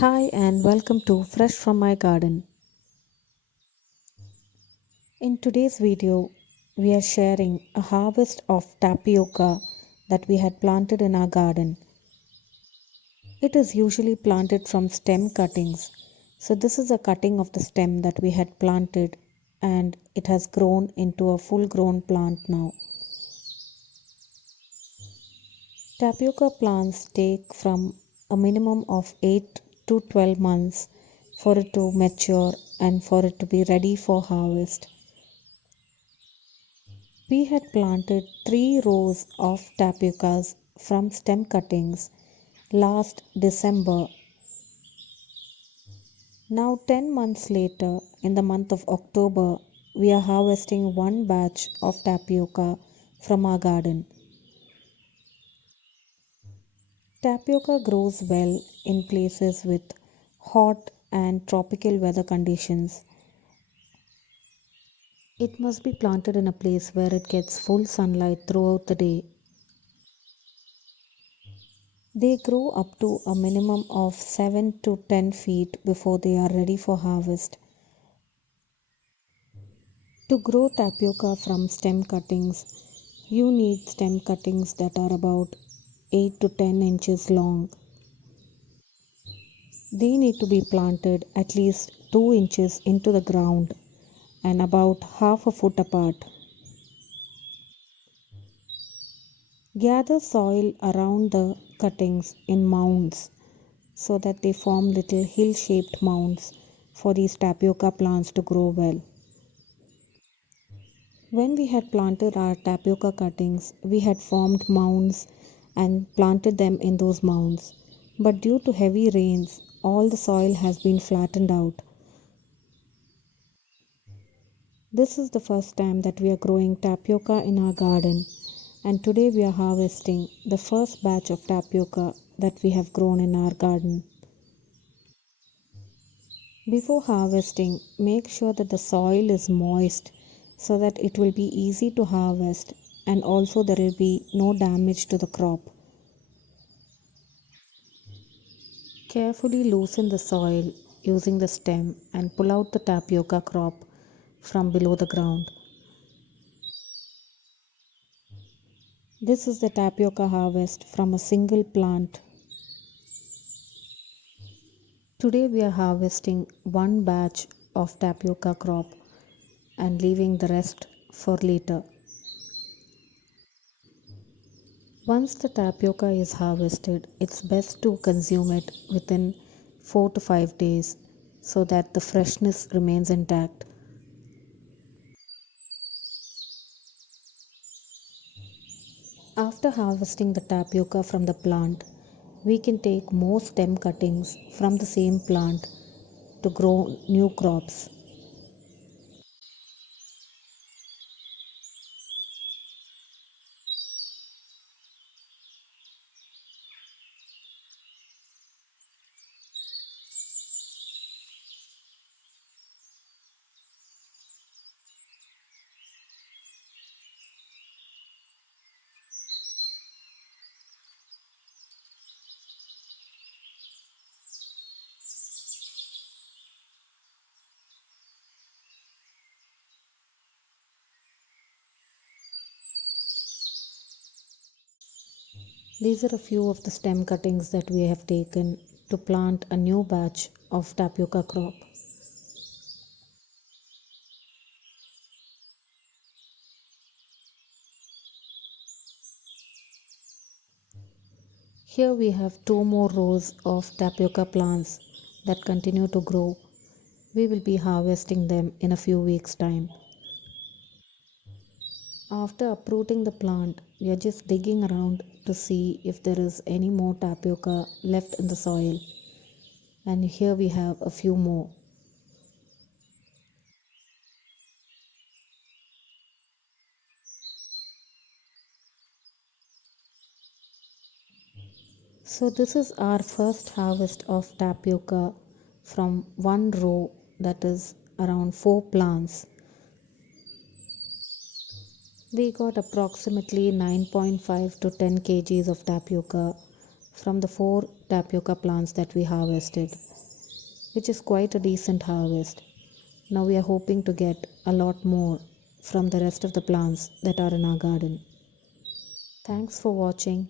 Hi and welcome to Fresh from My Garden. In today's video, we are sharing a harvest of tapioca that we had planted in our garden. It is usually planted from stem cuttings. So this is a cutting of the stem that we had planted and it has grown into a full grown plant now. Tapioca plants take from a minimum of 8 to 12 months for it to mature and for it to be ready for harvest. We had planted 3 rows of tapiocas from stem cuttings last December. Now, 10 months later, in the month of October, we are harvesting one batch of tapioca from our garden. Tapioca grows well in places with hot and tropical weather conditions. It must be planted in a place where it gets full sunlight throughout the day. They grow up to a minimum of 7 to 10 feet before they are ready for harvest. To grow tapioca from stem cuttings, you need stem cuttings that are about 8 to 10 inches long. They need to be planted at least 2 inches into the ground and about half a foot apart. Gather soil around the cuttings in mounds so that they form little hill-shaped mounds for these tapioca plants to grow well. When we had planted our tapioca cuttings, we had formed mounds and planted them in those mounds. But due to heavy rains, all the soil has been flattened out. This is the first time that we are growing tapioca in our garden, and today we are harvesting the first batch of tapioca that we have grown in our garden. Before harvesting, make sure that the soil is moist so that it will be easy to harvest and also there will be no damage to the crop. Carefully loosen the soil using the stem and pull out the tapioca crop from below the ground. This is the tapioca harvest from a single plant. Today we are harvesting one batch of tapioca crop and leaving the rest for later. Once the tapioca is harvested, it's best to consume it within 4 to 5 days so that the freshness remains intact. After harvesting the tapioca from the plant, we can take more stem cuttings from the same plant to grow new crops. These are a few of the stem cuttings that we have taken to plant a new batch of tapioca crop. Here we have 2 more rows of tapioca plants that continue to grow. We will be harvesting them in a few weeks' time. After uprooting the plant, we are just digging around to see if there is any more tapioca left in the soil. And here we have a few more. So this is our first harvest of tapioca from one row, that is around 4 plants. We got approximately 9.5 to 10 kgs of tapioca from the 4 tapioca plants that we harvested, which is quite a decent harvest. Now we are hoping to get a lot more from the rest of the plants that are in our garden. Thanks for watching.